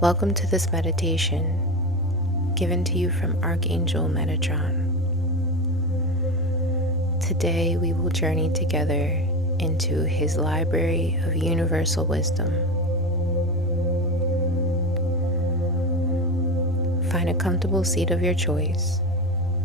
Welcome to this meditation given to you from Archangel Metatron. Today we will journey together into his library of universal wisdom. Find a comfortable seat of your choice,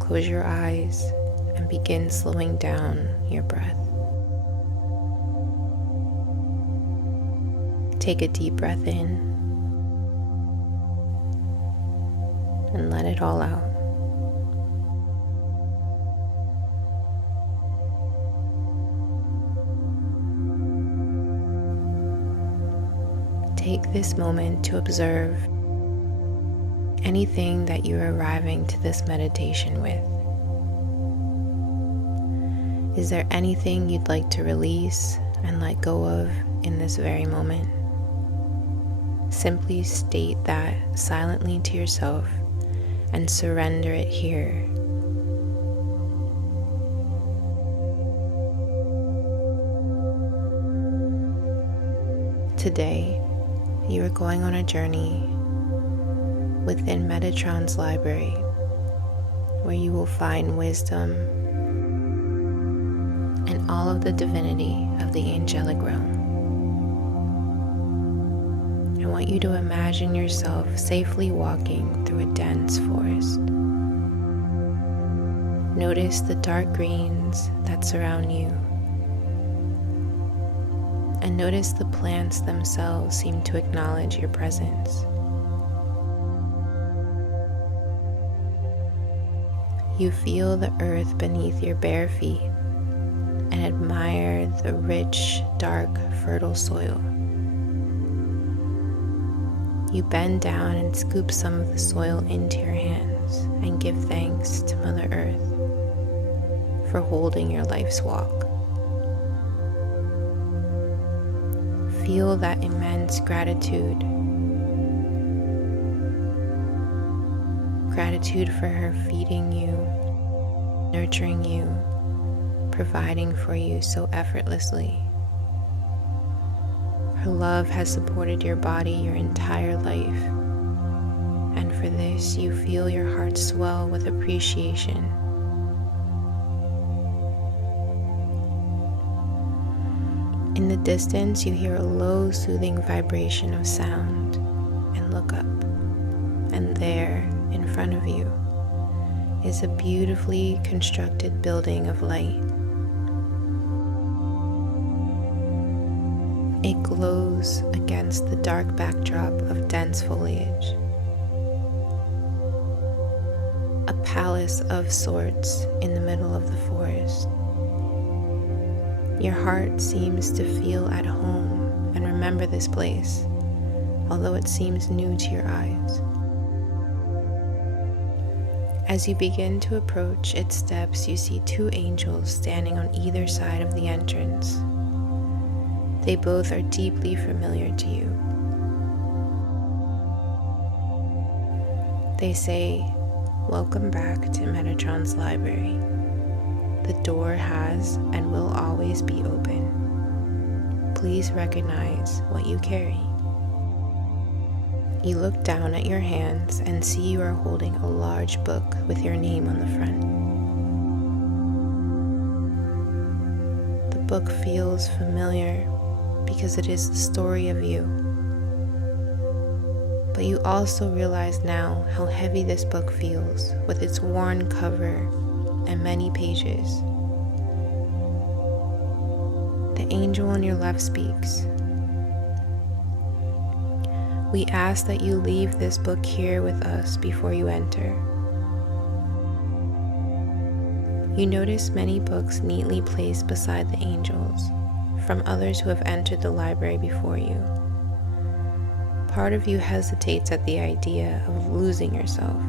close your eyes, and begin slowing down your breath. Take a deep breath in and let it all out. Take this moment to observe anything that you are arriving to this meditation with. Is there anything you'd like to release and let go of in this very moment? Simply state that silently to yourself and surrender it here. Today, you are going on a journey within Metatron's library where you will find wisdom and all of the divinity of the Angelic Realm. I want you to imagine yourself safely walking through a dense forest. Notice the dark greens that surround you, and notice the plants themselves seem to acknowledge your presence. You feel the earth beneath your bare feet and admire the rich, dark, fertile soil. You bend down and scoop some of the soil into your hands and give thanks to Mother Earth for holding your life's walk. Feel that immense gratitude. Gratitude for her feeding you, nurturing you, providing for you so effortlessly. Her love has supported your body your entire life, and for this you feel your heart swell with appreciation. In the distance, you hear a low, soothing vibration of sound, and look up, and there, in front of you, is a beautifully constructed building of light. It glows against the dark backdrop of dense foliage. A palace of sorts in the middle of the forest. Your heart seems to feel at home and remember this place, although it seems new to your eyes. As you begin to approach its steps, you see two angels standing on either side of the entrance. They both are deeply familiar to you. They say, "Welcome back to Metatron's library. The door has and will always be open. Please recognize what you carry." You look down at your hands and see you are holding a large book with your name on the front. The book feels familiar because it is the story of you. But you also realize now how heavy this book feels with its worn cover and many pages. The angel on your left speaks. "We ask that you leave this book here with us before you enter." You notice many books neatly placed beside the angels from others who have entered the library before you. Part of you hesitates at the idea of losing yourself,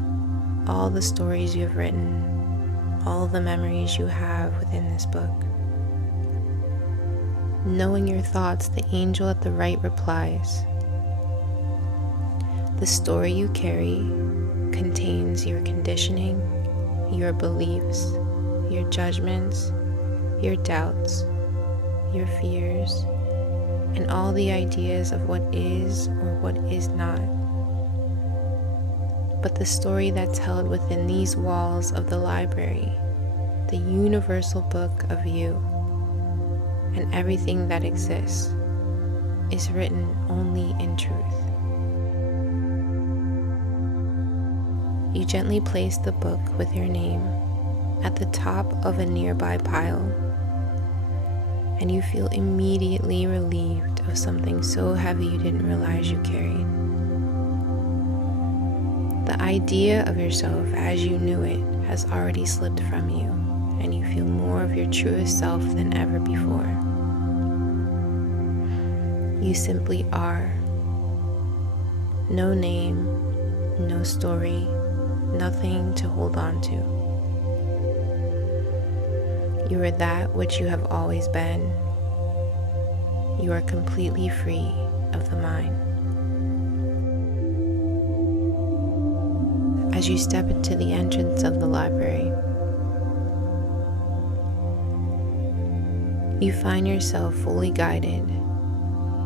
all the stories you have written, all the memories you have within this book. Knowing your thoughts, the angel at the right replies, "The story you carry contains your conditioning, your beliefs, your judgments, your doubts, your fears, and all the ideas of what is or what is not. but the story that's held within these walls of the library, the universal book of you and everything that exists, is written only in truth. You gently place the book with your name at the top of a nearby pile, and you feel immediately relieved of something so heavy you didn't realize you carried. The idea of yourself as you knew it has already slipped from you, and you feel more of your truest self than ever before. You simply are. No name, no story, nothing to hold on to. You are that which you have always been. You are completely free of the mind. As you step into the entrance of the library, you find yourself fully guided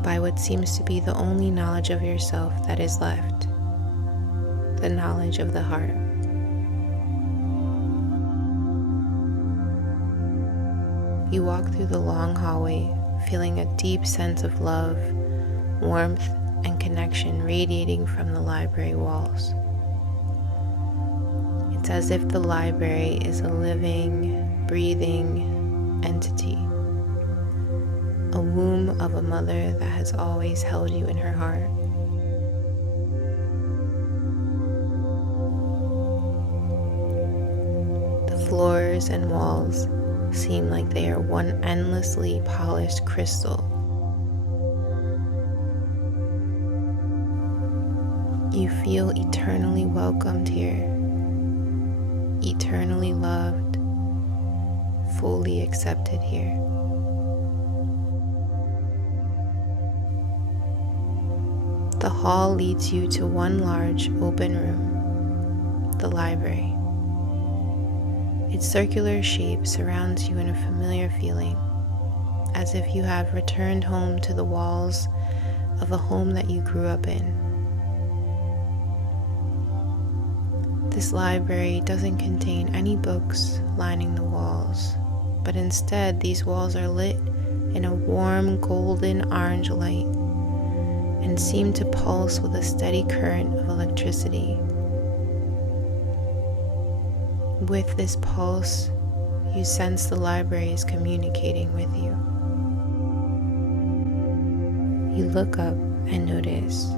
by what seems to be the only knowledge of yourself that is left, the knowledge of the heart. You walk through the long hallway, feeling a deep sense of love, warmth, and connection radiating from the library walls. It's as if the library is a living, breathing entity, a womb of a mother that has always held you in her heart. The floors and walls seem like they are one endlessly polished crystal. You feel eternally welcomed here, eternally loved, fully accepted here. The hall leads you to one large open room, the library. Its circular shape surrounds you in a familiar feeling, as if you have returned home to the walls of a home that you grew up in. This library doesn't contain any books lining the walls, but instead these walls are lit in a warm golden orange light and seem to pulse with a steady current of electricity. With this pulse, you sense the library is communicating with you. You look up and notice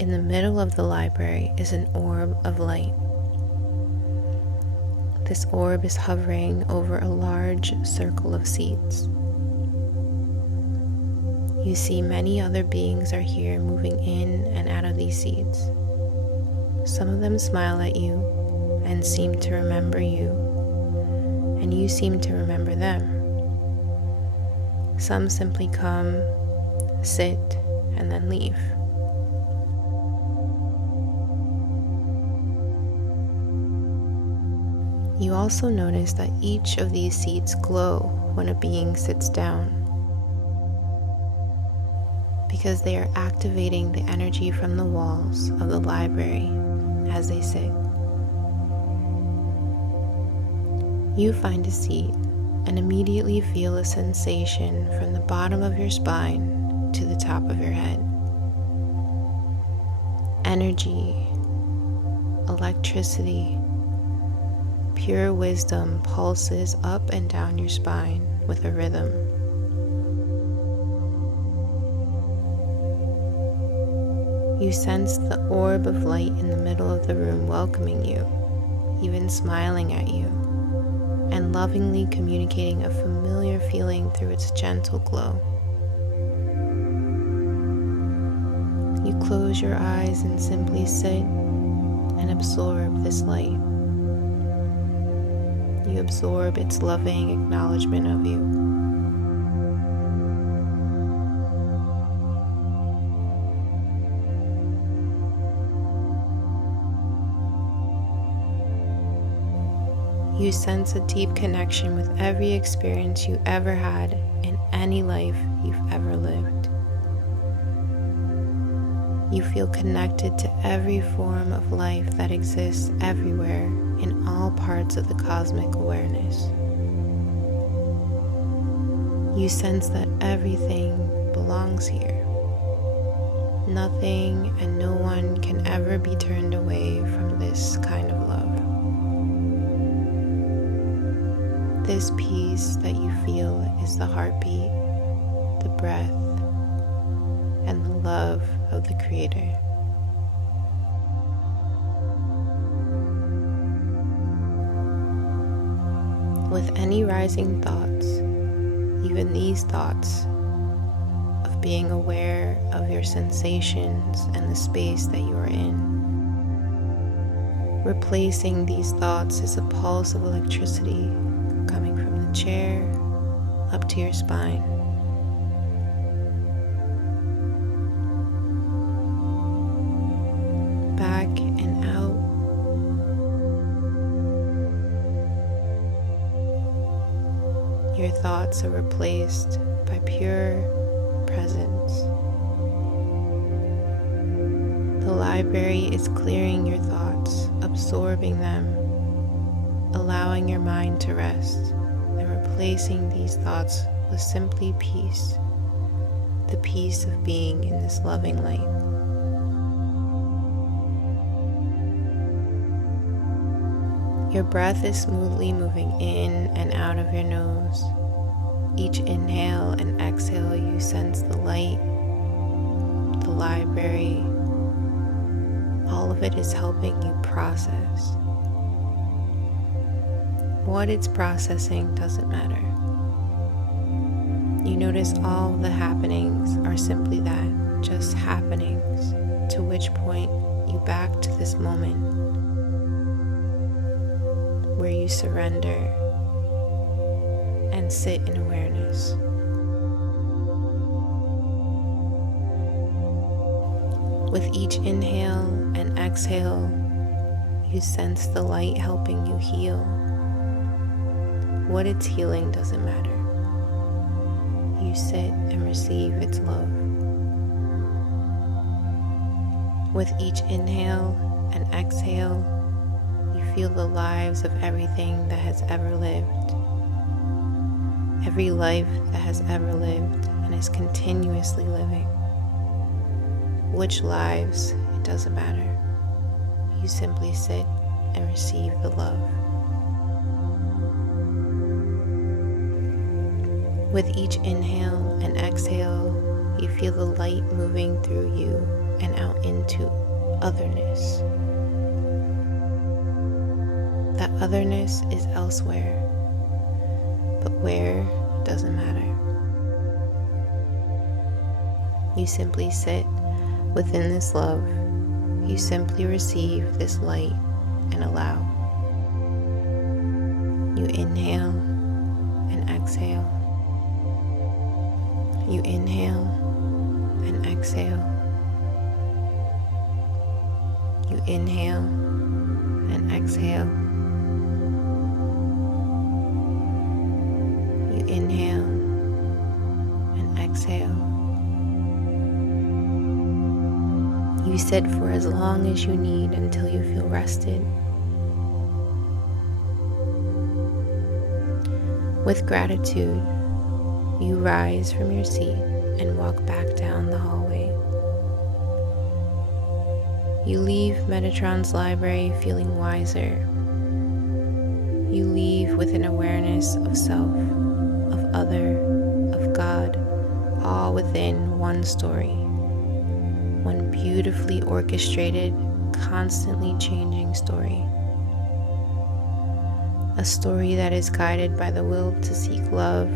in the middle of the library is an orb of light. This orb is hovering over a large circle of seats. You see many other beings are here moving in and out of these seats. Some of them smile at you and seem to remember you, and you seem to remember them. Some simply come, sit, and then leave. You also notice that each of these seats glow when a being sits down, because they are activating the energy from the walls of the library as they sit. You find a seat and immediately feel a sensation from the bottom of your spine to the top of your head. Energy, electricity, pure wisdom pulses up and down your spine with a rhythm. You sense the orb of light in the middle of the room welcoming you, even smiling at you, and lovingly communicating a familiar feeling through its gentle glow. You close your eyes and simply sit and absorb this light. You absorb its loving acknowledgement of you. You sense a deep connection with every experience you ever had in any life you've ever lived. You feel connected to every form of life that exists everywhere in all parts of the cosmic awareness. You sense that everything belongs here. Nothing and no one can ever be turned away from this kind of love. This peace that you feel is the heartbeat, the breath, and the love of the Creator. With any rising thoughts, even these thoughts of being aware of your sensations and the space that you are in, replacing these thoughts is a pulse of electricity coming from the chair up to your spine. Back and out. Your thoughts are replaced by pure presence. The library is clearing your thoughts, absorbing them, allowing your mind to rest, and replacing these thoughts with simply peace, the peace of being in this loving light. Your breath is smoothly moving in and out of your nose. Each inhale and exhale, you sense the light, the library. All of it is helping you process. What it's processing doesn't matter. You notice all the happenings are simply that, just happenings, to which point you back to this moment where you surrender and sit in awareness. With each inhale and exhale, you sense the light helping you heal. What it's healing doesn't matter. You sit and receive its love. With each inhale and exhale, you feel the lives of everything that has ever lived. Every life that has ever lived and is continuously living. Which lives, it doesn't matter. You simply sit and receive the love. With each inhale and exhale, you feel the light moving through you and out into otherness. That otherness is elsewhere, but where doesn't matter. You simply sit within this love. You simply receive this light and allow. You inhale and exhale. You inhale and exhale. You inhale and exhale. You inhale and exhale. You sit for as long as you need until you feel rested. With gratitude, you rise from your seat and walk back down the hallway. You leave Metatron's library feeling wiser. You leave with an awareness of self, of other, of God, all within one story. One beautifully orchestrated, constantly changing story. A story that is guided by the will to seek love,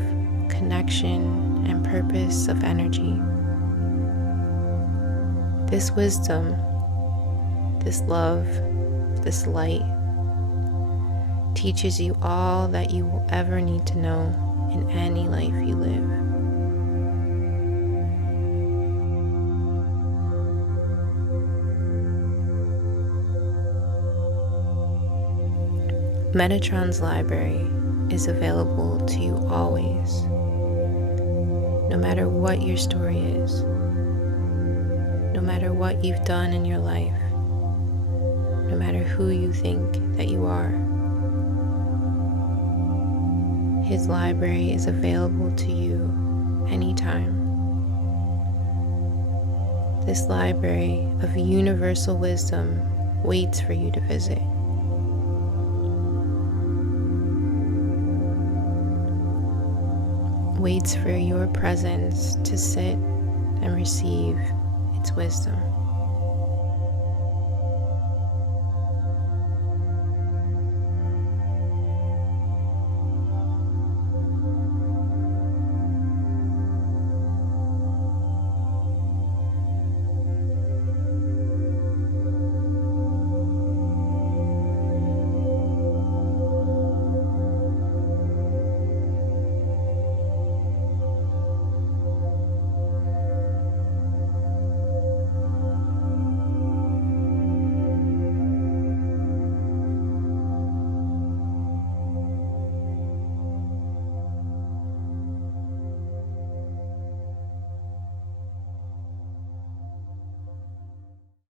connection, and purpose of energy. This wisdom, this love, this light teaches you all that you will ever need to know in any life you live. Metatron's library is available to you always, no matter what your story is, no matter what you've done in your life, no matter who you think that you are. His library is available to you anytime. This library of universal wisdom waits for you to visit. Waits for your presence to sit and receive its wisdom.